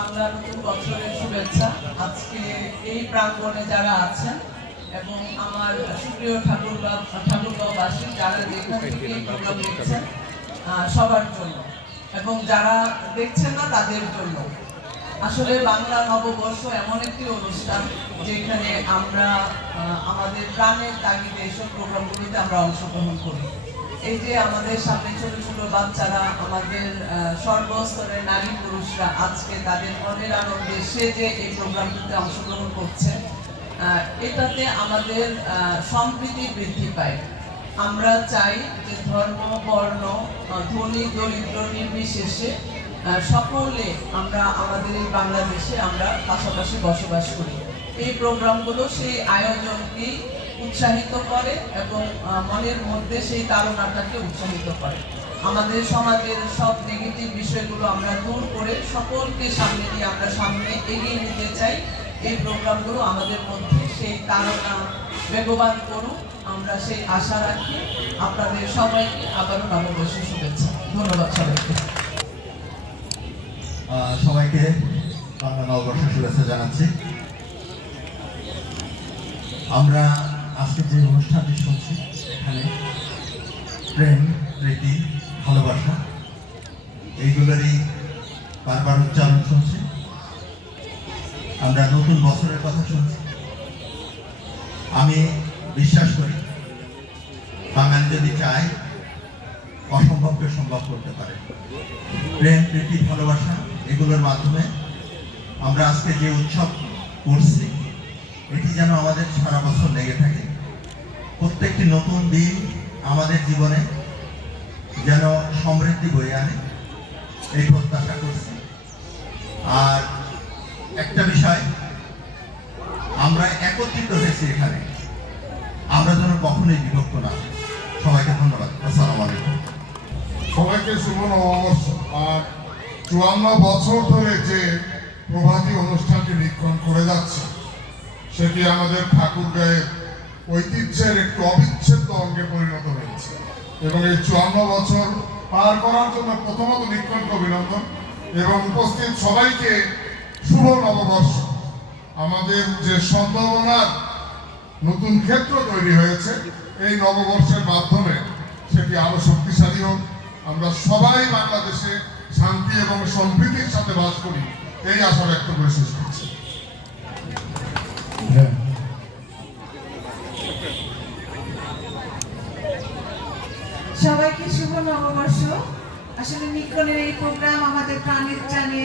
বাংলা নতুন বছরের শুভেচ্ছা। আজকে এই প্রাঙ্গণে যারা আছেন এবং আমার সুপ্রিয় ঠাকুরগাঁওবাসী যারা যেখান থেকে এই প্রোগ্রাম দেখছেন সবার জন্য এবং যারা দেখছেন না তাদের জন্য। আসলে বাংলা নববর্ষ এমন একটি অনুষ্ঠান যেখানে আমরা আমাদের প্রাণের তাগিদে এইসব প্রোগ্রামগুলিতে আমরা অংশগ্রহণ করি। এই যে আমাদের সামনে ছোট ছোট বাচ্চারা, আমাদের সর্বস্তরের নারী পুরুষরা আজকে তাদের মনের আনন্দে সে যে এই প্রোগ্রামটিতে অংশগ্রহণ করছে, এটাতে আমাদের সম্প্রীতি বৃদ্ধি পায়। আমরা চাই যে ধর্ম, বর্ণ, ধনী দরিদ্র নির্বিশেষে সকলে আমরা আমাদের এই বাংলাদেশে আমরা পাশাপাশি বসবাস করি। এই প্রোগ্রামগুলো সেই আয়োজনকেই উৎসাহিত করে এবং মনের মধ্যে সেই তাড়নাটাকে উৎসাহিত করে। আমাদের সমাজের সব নেগেটিভ বিষয়গুলো আমরা দূর করে সকলকে সামনে নিয়ে আমরা সামনে এগিয়ে নিতে চাই। এই প্রোগ্রামগুলো আমাদের মধ্যে সেই তাড়না বেগবান করুক, আমরা সেই আশা রাখি। আপনাদের সবাইকে আবারও নববর্ষের শুভেচ্ছা। ধন্যবাদ সবাইকে। সবাইকে বাংলা নববর্ষের শুভেচ্ছা জানাচ্ছি। আমরা আজকে যে অনুষ্ঠানটি শুনছি এখানে প্রেম, প্রীতি, ভালোবাসা এইগুলোরই বারবার উচ্চারণ শুনছি। আমরা নতুন বছরের কথা শুনছি। আমি বিশ্বাস করি বাঙালি যদি চায় অসম্ভবকে সম্ভব করতে পারে। প্রেম, প্রীতি, ভালোবাসা এগুলোর মাধ্যমে আমরা আজকে যে উৎসব করছি এটি যেন আমাদের সারা বছর লেগে থাকে। প্রত্যেকটি নতুন দিন আমাদের জীবনে যেন সমৃদ্ধি বয়ে আনে এই প্রত্যাশা করছি। আর একটা বিষয়, আমরা একত্রিত হয়েছি এখানে, আমরা যেন কখনোই বিভক্ত না। সবাইকে ধন্যবাদ। আসসালামু আলাইকুম। সবাইকে শুভ নববর্ষ। আর 54 বছর ধরে যে প্রভাতী অনুষ্ঠানটি নিক্ষণ করে যাচ্ছে সেটি আমাদের ঠাকুরগাঁয়ের ঐতিহ্যের একটু অবিচ্ছেদ্য অঙ্গে পরিণত হয়েছে এবং এই 54 বছর পার করার জন্য প্রথমত নিক্ষণকে অভিনন্দন এবং উপস্থিত সবাইকে শুভ নববর্ষ। আমাদের যে সম্ভাবনার নতুন ক্ষেত্র তৈরি হয়েছে এই নববর্ষের মাধ্যমে সেটি আরো শক্তিশালী হোক। আমরা সবাই বাংলাদেশে শান্তি এবং সম্প্রীতির সাথে বাস করি এই আশা ব্যক্ত করে শেষ করছি। সবাইকে শুভ নববর্ষ। আসলে নিক্ষণের এই প্রোগ্রাম আমাদের প্রাণের টানে,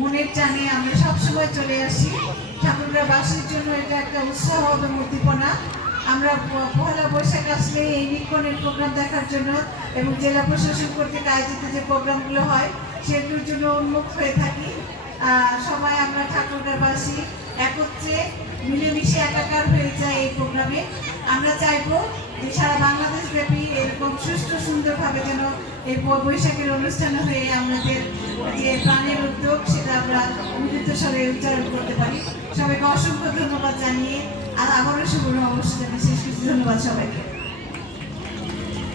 মনের টানে আমরা সবসময় চলে আসি। ঠাকুরগাঁওবাসীর জন্য এটা একটা উৎসাহ এবং উদ্দীপনা। আমরা পহেলা বৈশাখ আসলে এই নিক্ষণের প্রোগ্রাম দেখার জন্য এবং জেলা প্রশাসন কর্তৃক আয়োজিত যে প্রোগ্রামগুলো হয় সেগুলোর জন্য উন্মুখ হয়ে থাকি। সবাই আমরা ঠাকুরগাঁওবাসী একত্রে মিলেমিশে একাকার হয়ে যায় এই প্রোগ্রামে। আমরা চাইবো যে সারা বাংলাদেশ ব্যাপী এরকম সুষ্ঠু সুন্দরভাবে যেন এই বৈশাখের অনুষ্ঠান হয়ে আমাদের যে প্রাণের উদ্যোগ সেটা আমরা মৃত্যুস্বরে উচ্চারণ করতে পারি। সবাইকে অসংখ্য ধন্যবাদ জানিয়ে আর আবারও শুভ নববর্ষ জানিয়ে শেষ করছি। ধন্যবাদ সবাইকে।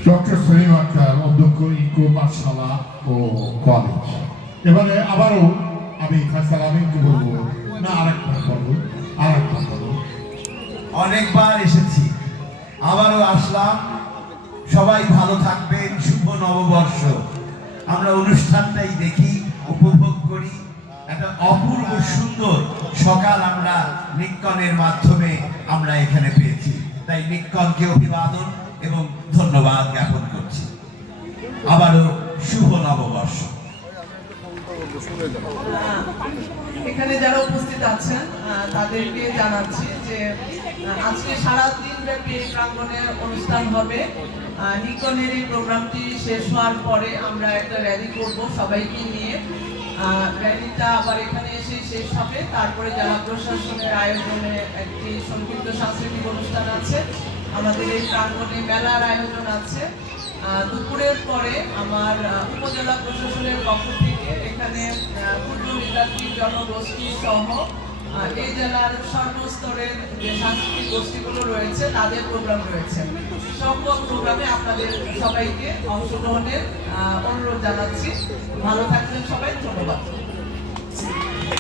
ডক্টর সলিম আক্তার, অধ্যক্ষ ইকো পাঠশালা ও কলেজ। এবারে আবারও আমি খাসাল আমিনকে বলবো না, আরেকবার বলবো। অনেকবার এসেছি, আবারও আসলাম। সবাই ভালো থাকবেন। শুভ নববর্ষ। আমরা অনুষ্ঠানটাই দেখি, উপভোগ করি। একটা অপূর্ব সুন্দর সকাল আমরা নিক্ষণের মাধ্যমে আমরা এখানে পেয়েছি। তাই নিক্ষণকে অভিবাদন এবং ধন্যবাদ জ্ঞাপন করছি। আবারও শুভ নববর্ষ। এখানে যারা উপস্থিত আছেন তাদেরকে জানাচ্ছি যে আজকে সারাদিন ব্যাপী এই প্রাঙ্গণে অনুষ্ঠান হবে। নিক্ষণের এই প্রোগ্রামটি শেষ হওয়ার পরে আমরা একটা র্যালি করব সবাইকে নিয়ে। র্যালিটা আবার এখানে এসে শেষ হবে। তারপরে জেলা প্রশাসনের আয়োজনে একটি সংক্ষিপ্ত সাংস্কৃতিক অনুষ্ঠান আছে। আমাদের এই প্রাঙ্গণে মেলার আয়োজন আছে। দুপুরের পরে আমার উপজেলা প্রশাসনের পক্ষ থেকে এখানে ক্ষুদ্র নৃতাত্ত্বিক জনগোষ্ঠী সহ এই জেলার সর্বস্তরের যে সাংস্কৃতিক গোষ্ঠীগুলো রয়েছে তাদের প্রোগ্রাম রয়েছে। সকল প্রোগ্রামে আপনাদের সবাইকে অংশগ্রহণের অনুরোধ জানাচ্ছি। ভালো থাকবেন সবাই। ধন্যবাদ।